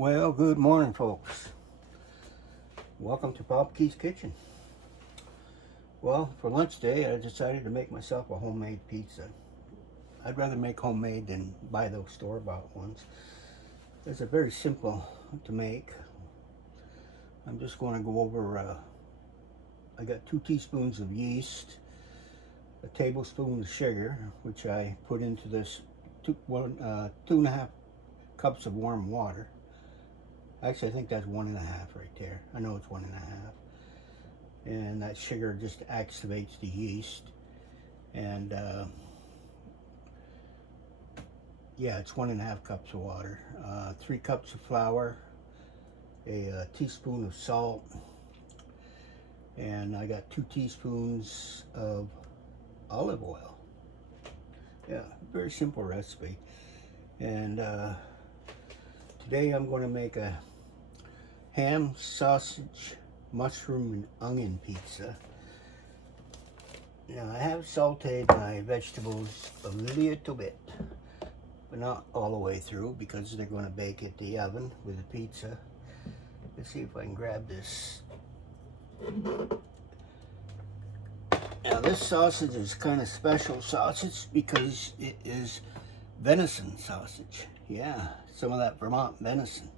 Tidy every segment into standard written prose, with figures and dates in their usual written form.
Well, good morning, folks. Welcome to Pop Key's Kitchen. Well, for lunch day, I decided to make myself a homemade pizza. I'd rather make homemade than buy those store-bought ones. It's very simple to make. I'm just going to go over, I got 2 teaspoons of yeast, a tablespoon of sugar, which I put into this 2.5 cups of warm water. Actually, I think that's 1.5 right there. I know it's 1.5. And that sugar just activates the yeast. And yeah, it's 1.5 cups of water. 3 cups of flour, a teaspoon of salt, and I got 2 teaspoons of olive oil. Yeah, very simple recipe. And today I'm going to make a ham, sausage, mushroom, and onion pizza. Now I have sauteed my vegetables a little bit, but not all the way through because they're going to bake at the oven with the pizza. Let's see if I can grab this. Now this sausage is kind of special sausage because it is venison sausage. Yeah, some of that Vermont venison.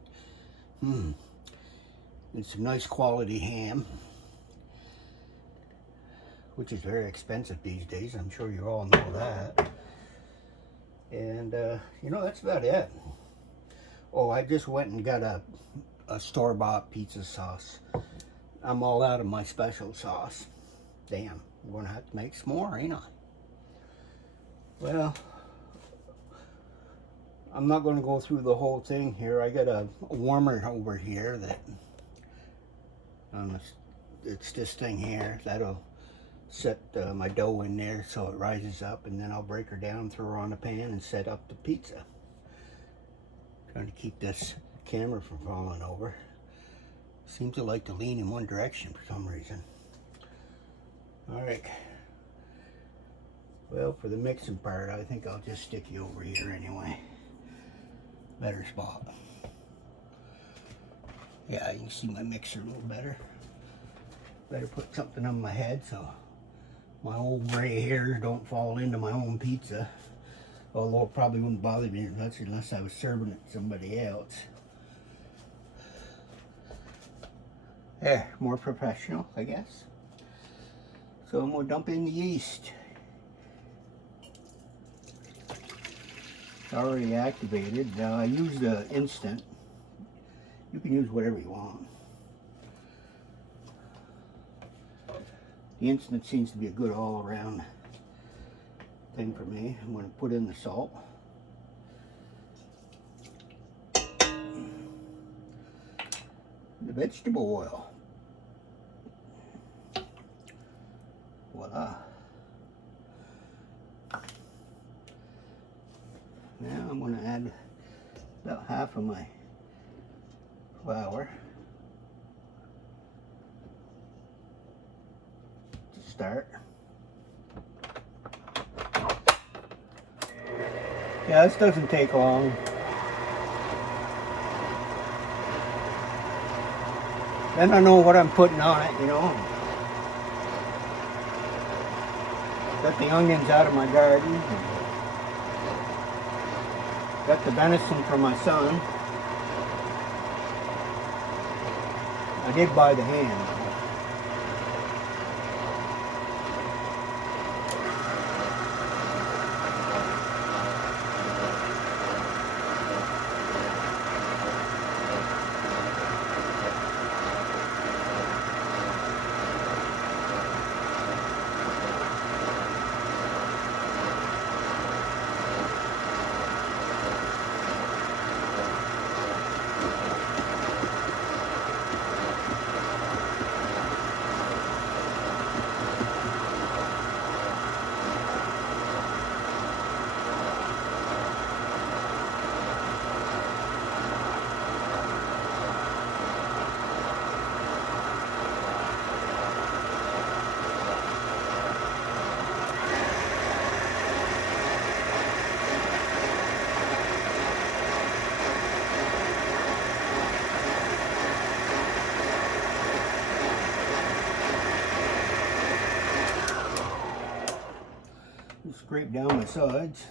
And some nice quality ham, which is very expensive these days. I'm sure you all know that. And you know, that's about it. Oh, I just went and got a store-bought pizza sauce. I'm all out of my special sauce. Damn, I'm gonna have to make some more, ain't I? Well, I'm not going to go through the whole thing here. I got a warmer over here that it's this thing here that'll set my dough in there so it rises up, and then I'll break her down, throw her on the pan, and set up the pizza. Trying to keep this camera from falling over. Seems to like to lean in one direction for some reason. Alright. Well, for the mixing part, I think I'll just stick you over here anyway. Better spot. Yeah, you can see my mixer a little better. Better put something on my head so my old gray hairs don't fall into my own pizza. Although it probably wouldn't bother me as much unless I was serving it to somebody else. There, more professional, I guess. So I'm going to dump in the yeast. It's already activated. Now I use the instant. You can use whatever you want. The instant seems to be a good all-around thing for me. I'm going to put in the salt. The vegetable oil. Voila. Now I'm going to add about half of my flour to start. Yeah, this doesn't take long. Then I know what I'm putting on it, you know. Got the onions out of my garden. Got the venison from my son. I did buy the ham. scrape down my sides.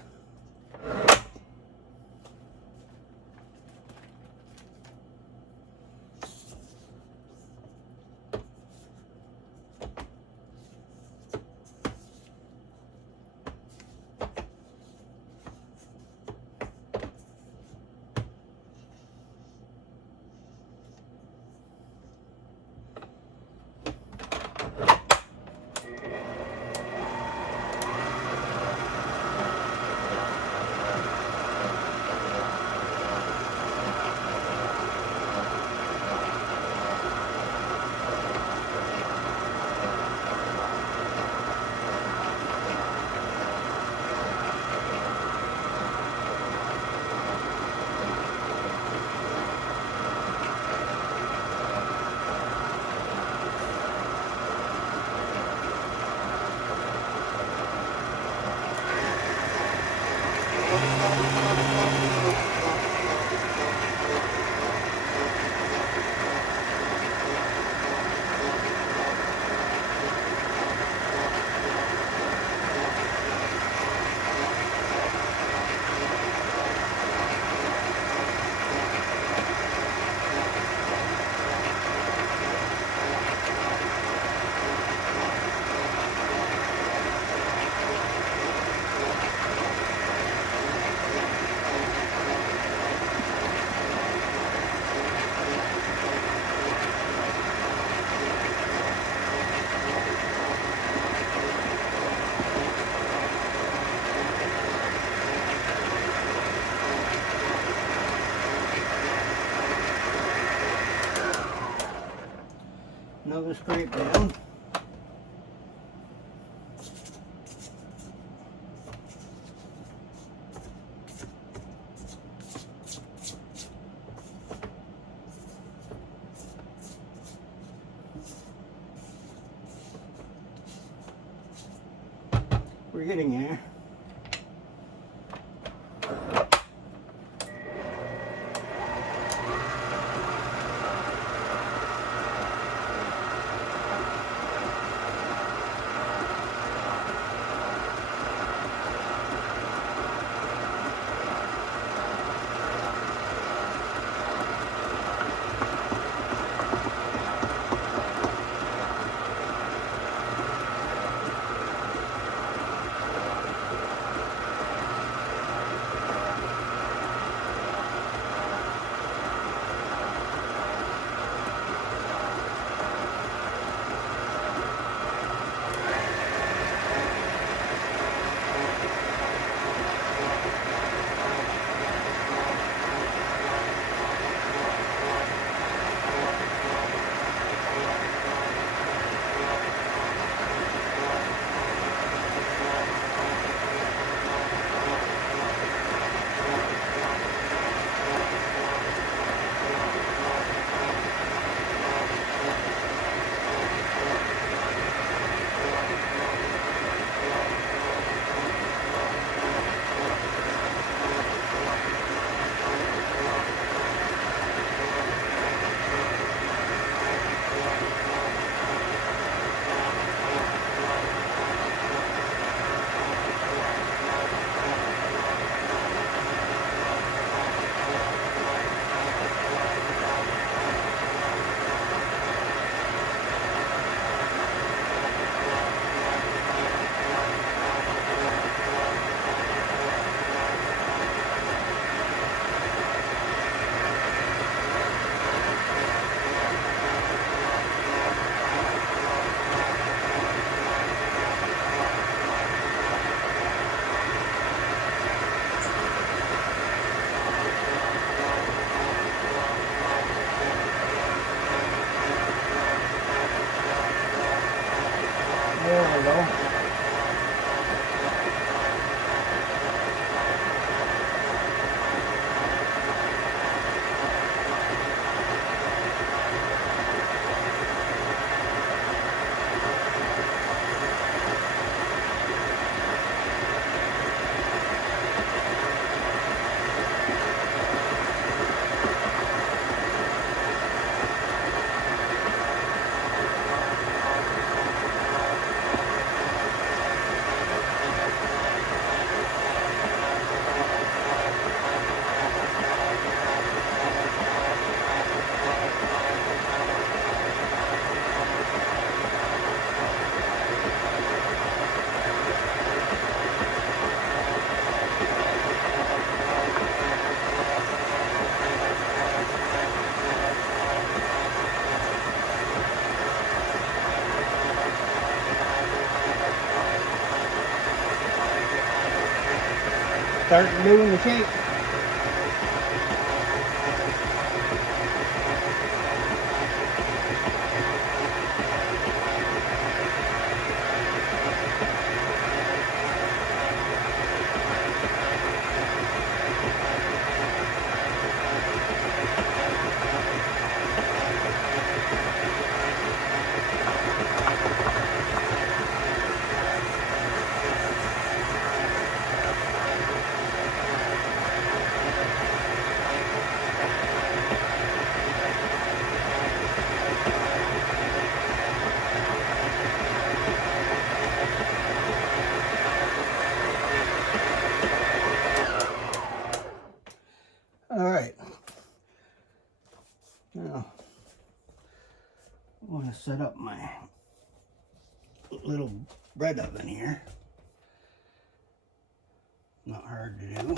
Another scrape down. We're getting there. Start doing the shape. All right. Now, I want to set up my little bread oven here. Not hard to do.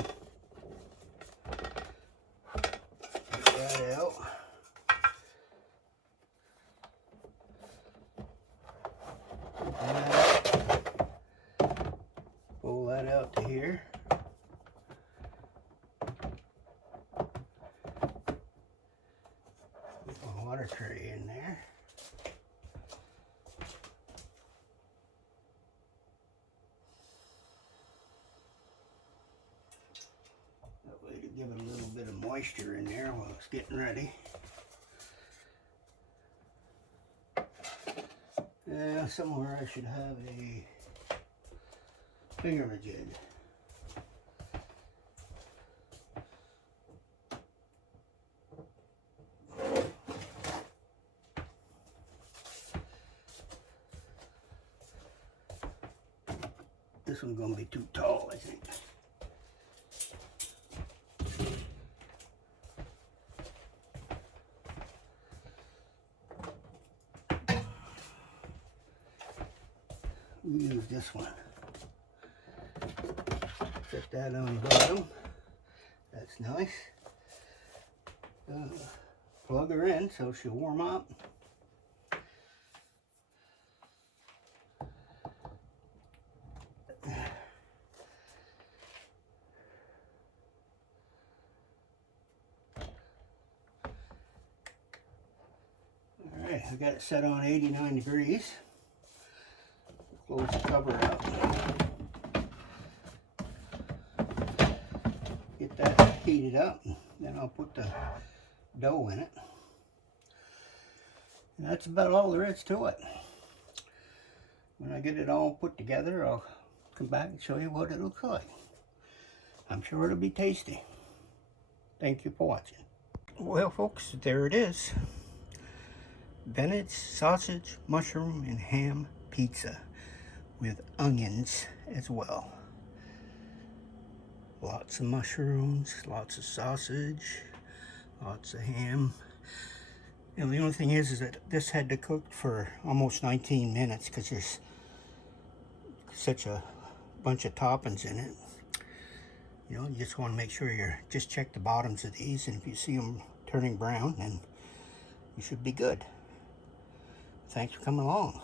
Get that out. Pull that out to here. Put my water tray in there. That way to give it a little bit of moisture in there while it's getting ready. Somewhere I should have a thingamajig. This one's gonna be too tall, I think. We use this one. Set that on the bottom. That's nice. Plug her in so she'll warm up. Alright, I got it set on 89 degrees. Close the cover up. Get that heated up, then I'll put the dough in it. And that's about all there is to it. When I get it all put together, I'll come back and show you what it looks like. I'm sure it'll be tasty. Thank you for watching. Well, folks, there it is. Bennett's sausage, mushroom, and ham pizza with onions as well. Lots of mushrooms, lots of sausage, lots of ham. And the only thing is that this had to cook for almost 19 minutes because there's such a bunch of toppings in it. You know, you just want to make sure just check the bottoms of these, and if you see them turning brown, then you should be good. Thanks for coming along.